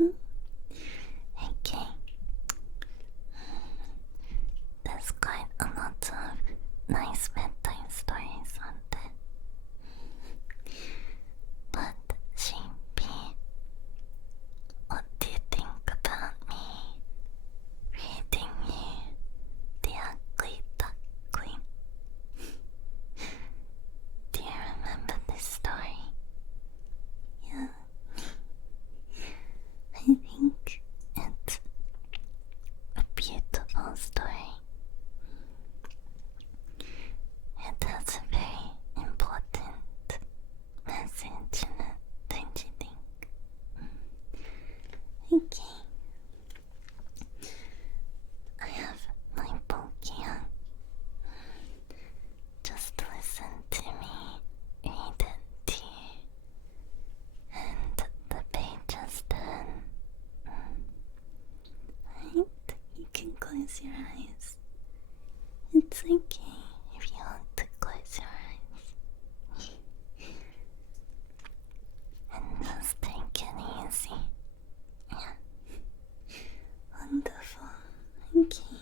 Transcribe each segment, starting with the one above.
Okay. There's quite a lot of nice bedtime stories, aren't there? But, Sheepy, what do you think about me reading you The Ugly Duckling? Do you remember this story? Yeah. I think it's a beautiful story. It has a very important message in it, don't you think? Okay. I have my book here. Just listen to me read it to you. And the pages turn. Right? You can close your eyes. It's okay if you want to close your eyes. And just take it easy. Yeah. Wonderful. Okay.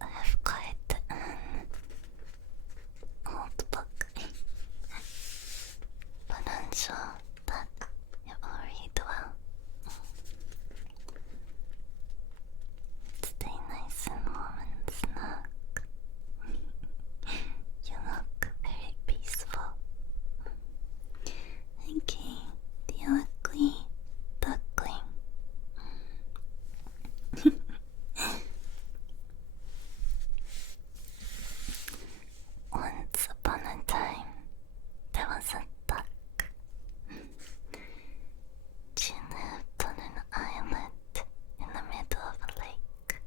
I have quite an old book, but I'm sure that it will read well. Stay nice and warm and snug. You look very peaceful. Okay, the ugly duckling. Once upon a time, there was a duck. She lived on an island in the middle of a lake,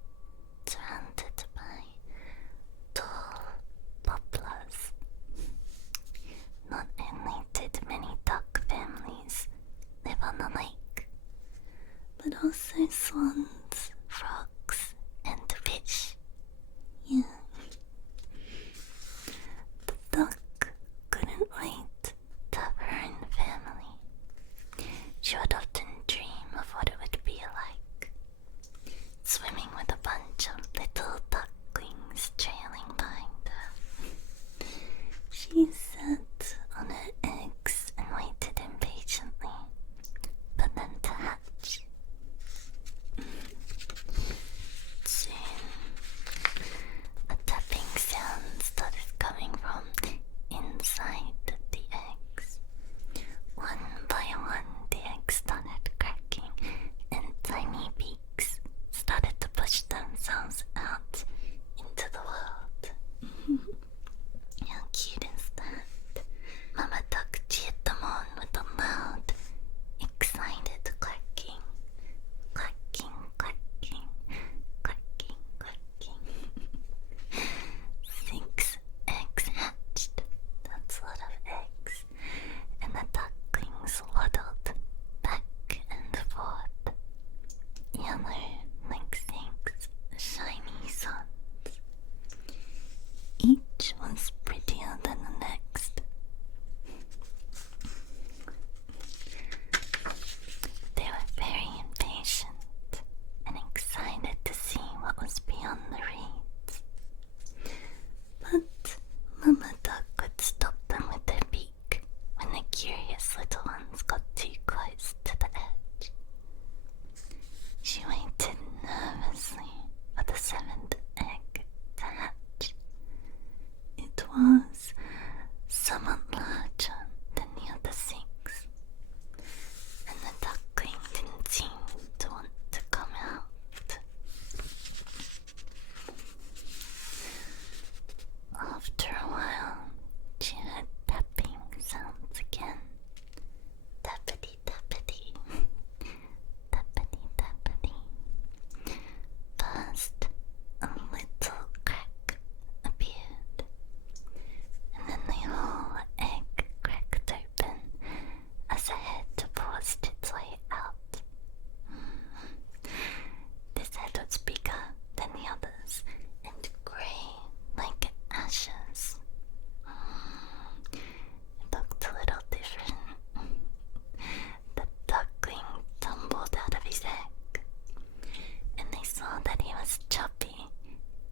surrounded by tall poplars. Not only did many duck families live on the lake, but also swans, frogs, and fish. Yeah. The duck couldn't wait to have her own family. She would often dream of what it would be like, swimming with a bunch of little ducklings trailing behind her. She sat on her eggs and waited impatiently for them to hatch. Soon, a tapping sound started coming from inside the eggs. One by one, the eggs started cracking, and tiny beaks started to push themselves out into the world. How cute is that? Mama Duck cheered them on with a loud, excited quacking. Quacking, quacking, quacking, quacking. 6 eggs hatched. That's a lot of eggs. And the ducklings waddled back and forth. Yellow like 6 shiny suns. Each was prettier than the next. They were very impatient and excited to see what was beyond the reeds. But Mama Duck would stop them with her beak when the curious little ones got too close to the edge. She waited nervously for the 7th egg to hatch. It was somewhat larger than the other 6, and the duckling didn't seem to want to come out. After a while, she heard tapping sounds again. Tappity, tappity, tappity, tappity. First, a sick, and they saw that he was chubby,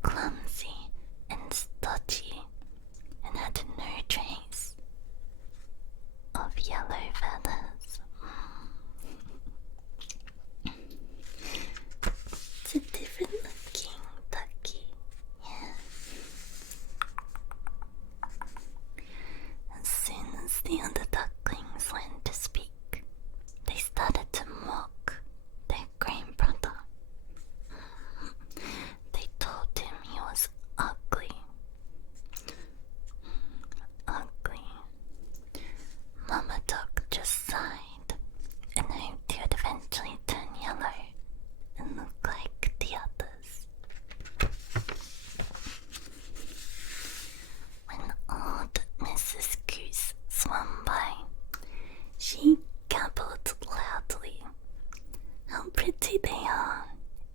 clumsy, and stodgy, and had no trace of yellow feathers. It's a different looking ducky, yeah. As soon as the other ducklings learned to speak, they started to mock their green brother. They told him he was ugly. Ugly. Mama Duck just sighed and hoped he would eventually turn yellow and look like the others. When old Mrs. Goose swam by, she gabbled loudly. How pretty they are,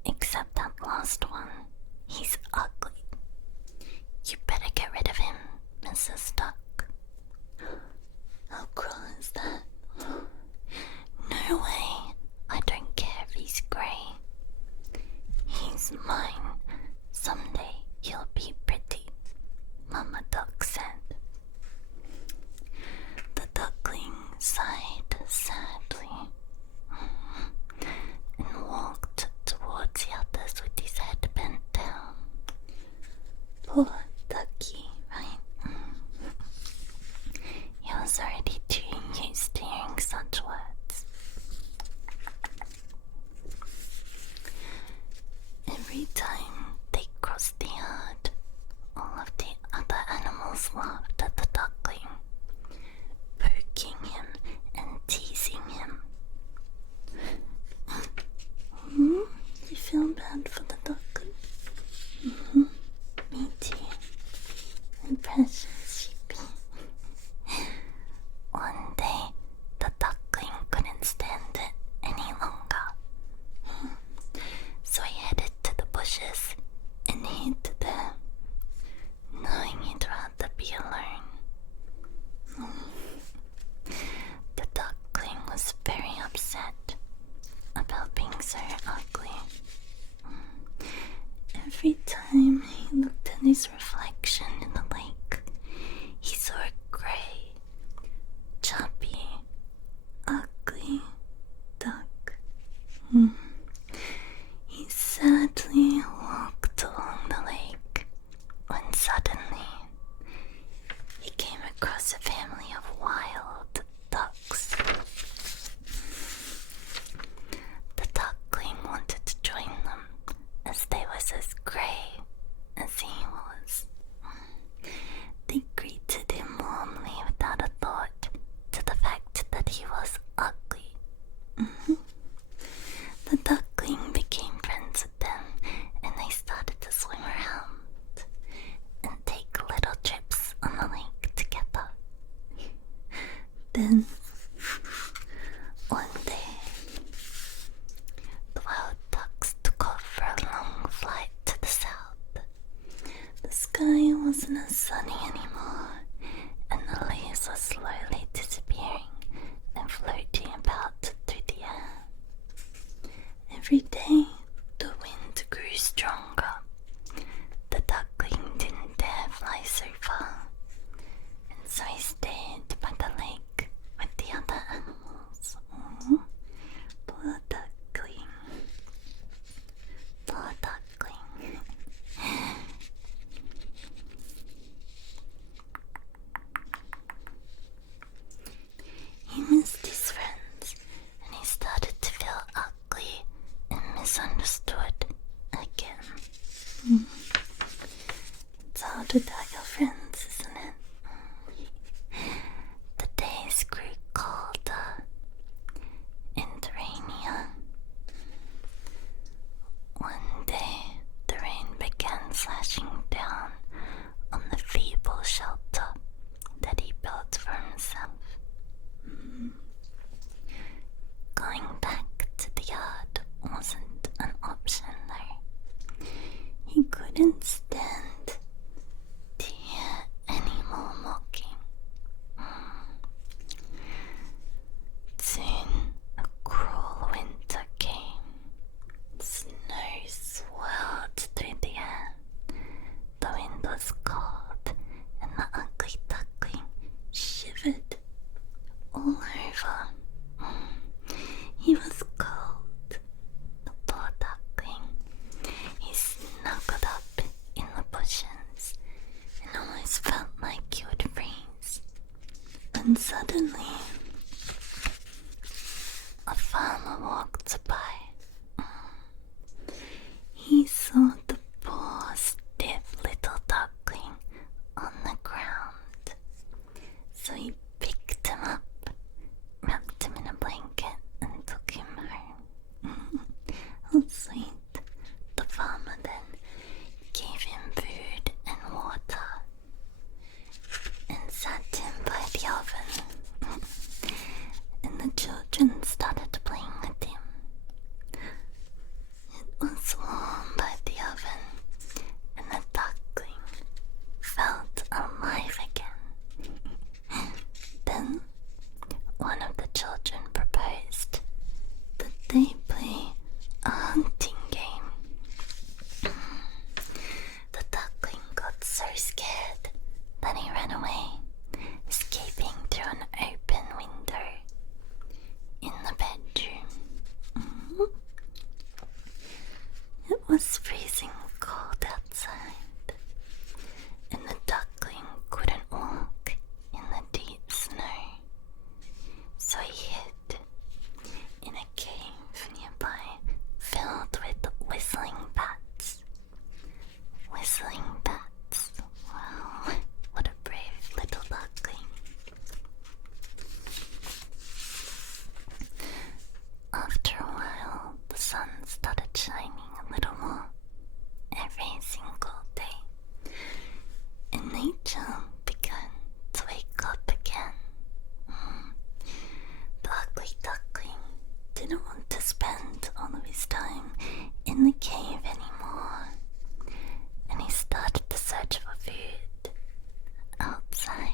except that last one. He's ugly. You better get rid of him, Mrs. Duck. How cruel is that? No way. I don't care if he's grey. He's mine. Someday he'll be pretty, Mama Duck said. The duckling sighed sadly and walked towards the others with his head bent down. Poor ducky, right? He was already too used to hearing such words. Every time they crossed the yard, all of the other animals laughed at the duckling, poking him and teasing him. You feel bad for the duckling? Me too. My precious sheepy. One day, the duckling couldn't stand it any longer. So he headed to the bushes and hid there, knowing he'd rather be alone. The duckling was very upset about being so ugly. Every time he looked at his reflection in the lake, he saw a grey, chubby, ugly duck. He sadly walked along the lake when suddenly he came across a family of wild ducks. The duckling wanted to join them as they was as grey as he was. They greeted him warmly without a thought to the fact that he was ugly. The duckling became friends with them, and they started to swim around and take little trips on the lake together. Then, one day, the wild ducks took off for a long flight to the south. The sky wasn't as sunny anymore, and the leaves were slowly disappearing and floating about through the air. Every day, the wind grew stronger. The duckling didn't dare fly so far, and so he stayed by the lake with the other animals. Poor duckling. Poor duckling. He missed his friends, and he started to feel ugly and misunderstood again. It's hard without your friends, isn't it? The days grew colder and rainier. One day, the rain began slashing down on the feeble shelter that he built for himself. Going back to the yard wasn't an option, though. He couldn't stand the how sweet. The farmer then gave him food and water and sat him by the oven, and the children started playing with him. It was warm by the oven, and the duckling felt alive again. Then one of the children proposed that they play a hunting game. The duckling got so scared that he ran away, escaping through an open window in the bedroom. It was freezing cold outside, and the duckling couldn't walk in the deep snow, so he hid in a cave nearby filled with whistling bats. Whistling bats. Wow, what a brave little duckling. After a while, the sun started shining a little more every single day, and nature began to wake up again. The ugly duckling didn't want to spend all of his time in the cave anymore, and he started to search for food outside.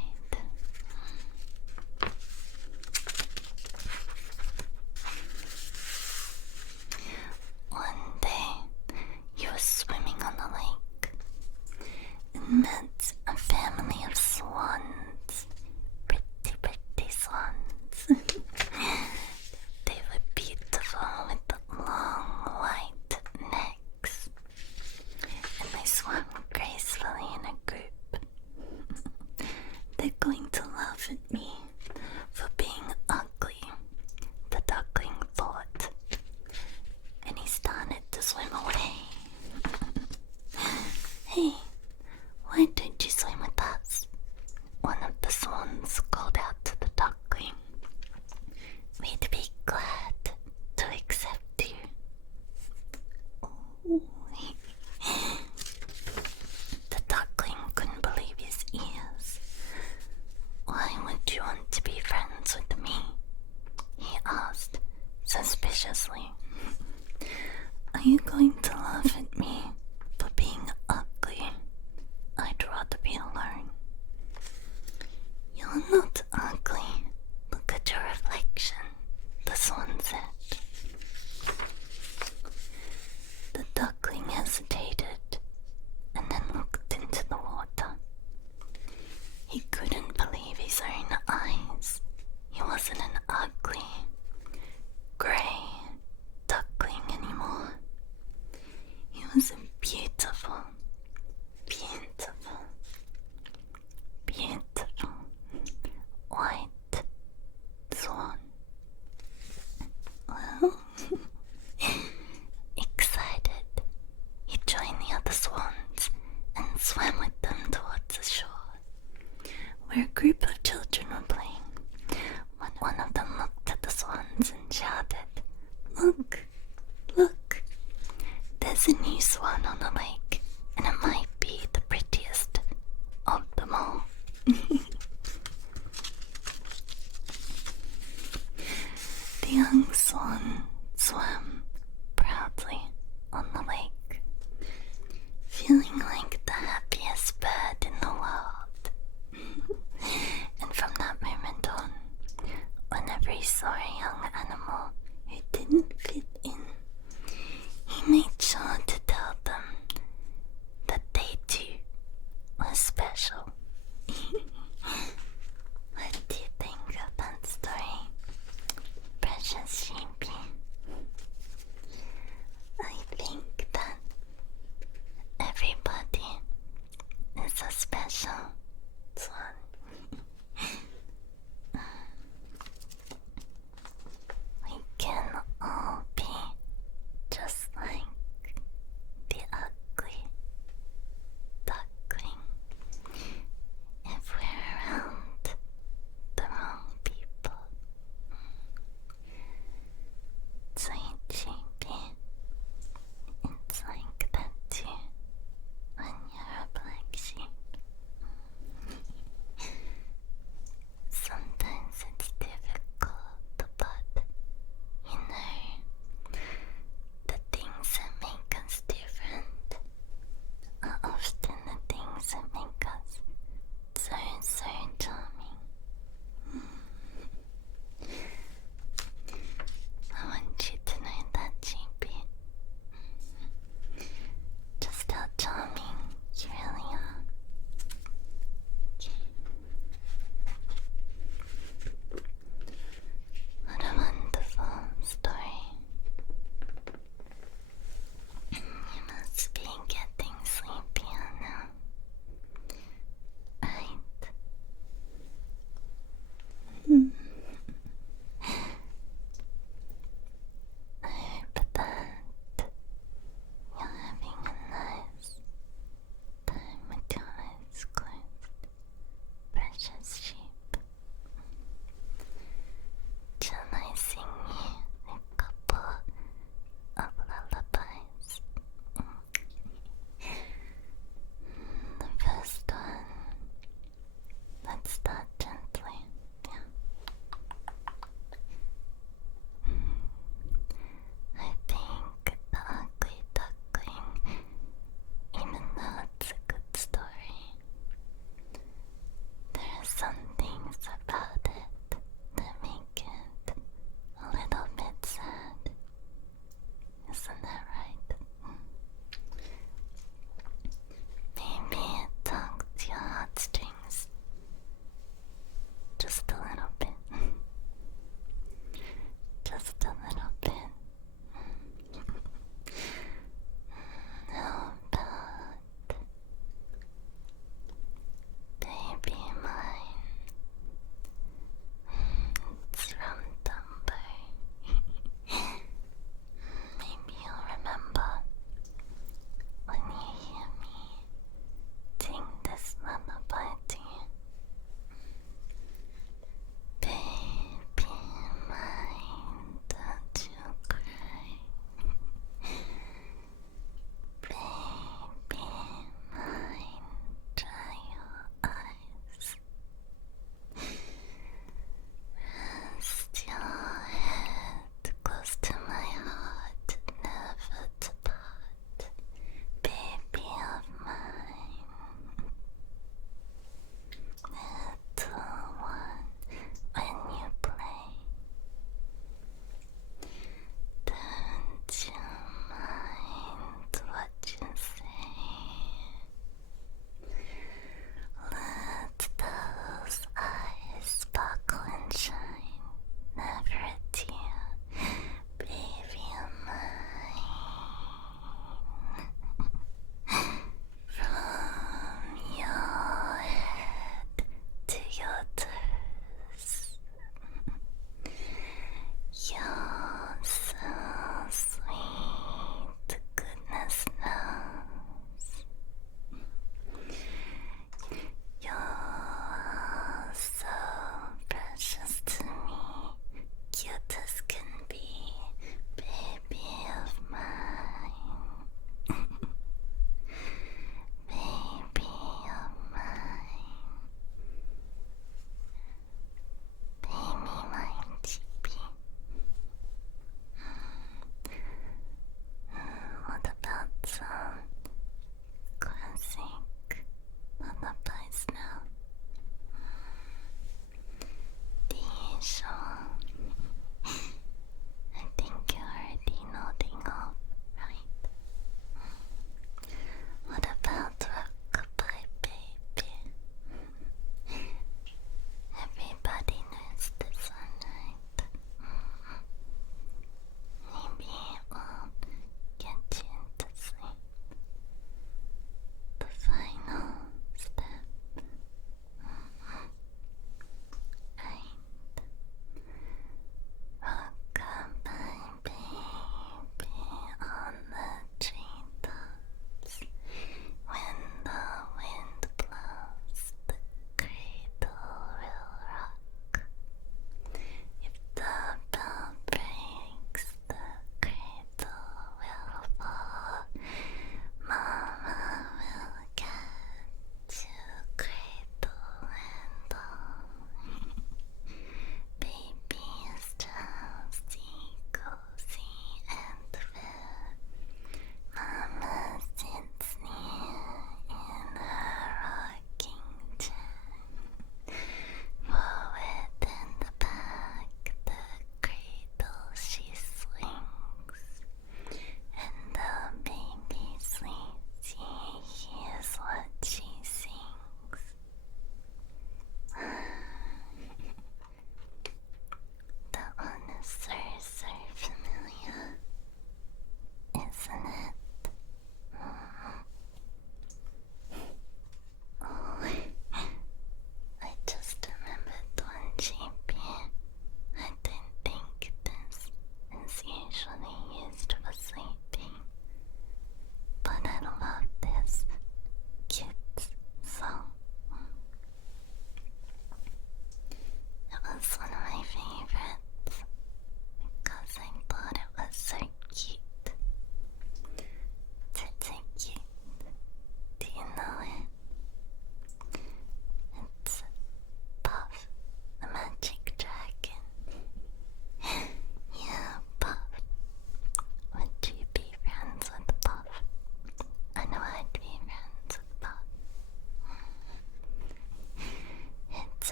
One day, he was swimming on the lake and met a family of swans. Pretty swans. They were beautiful with long white necks, and they swam gracefully in a group. They're going to laugh at me for being ugly, the duckling thought, and he started to swim away. Hey, why don't you swim with us? One of the swans called out to the duckling. We'd be glad to accept you. The duckling couldn't believe his ears. Why would you want to be friends with me? He asked suspiciously. Are you going to laugh at me for being ugly? I'd rather be alone. You're not ugly. Look at your reflection, the swan said. The duckling hesitated and then looked into the water. He couldn't believe his own eyes. He wasn't an ugly, grey duckling anymore. He was a beautiful, white swan. Well, excited, he joined the other swans and swam with them towards the shore, where a group of children were playing. One of them looked at the swans and shouted, Look! There's a new swan on the lake.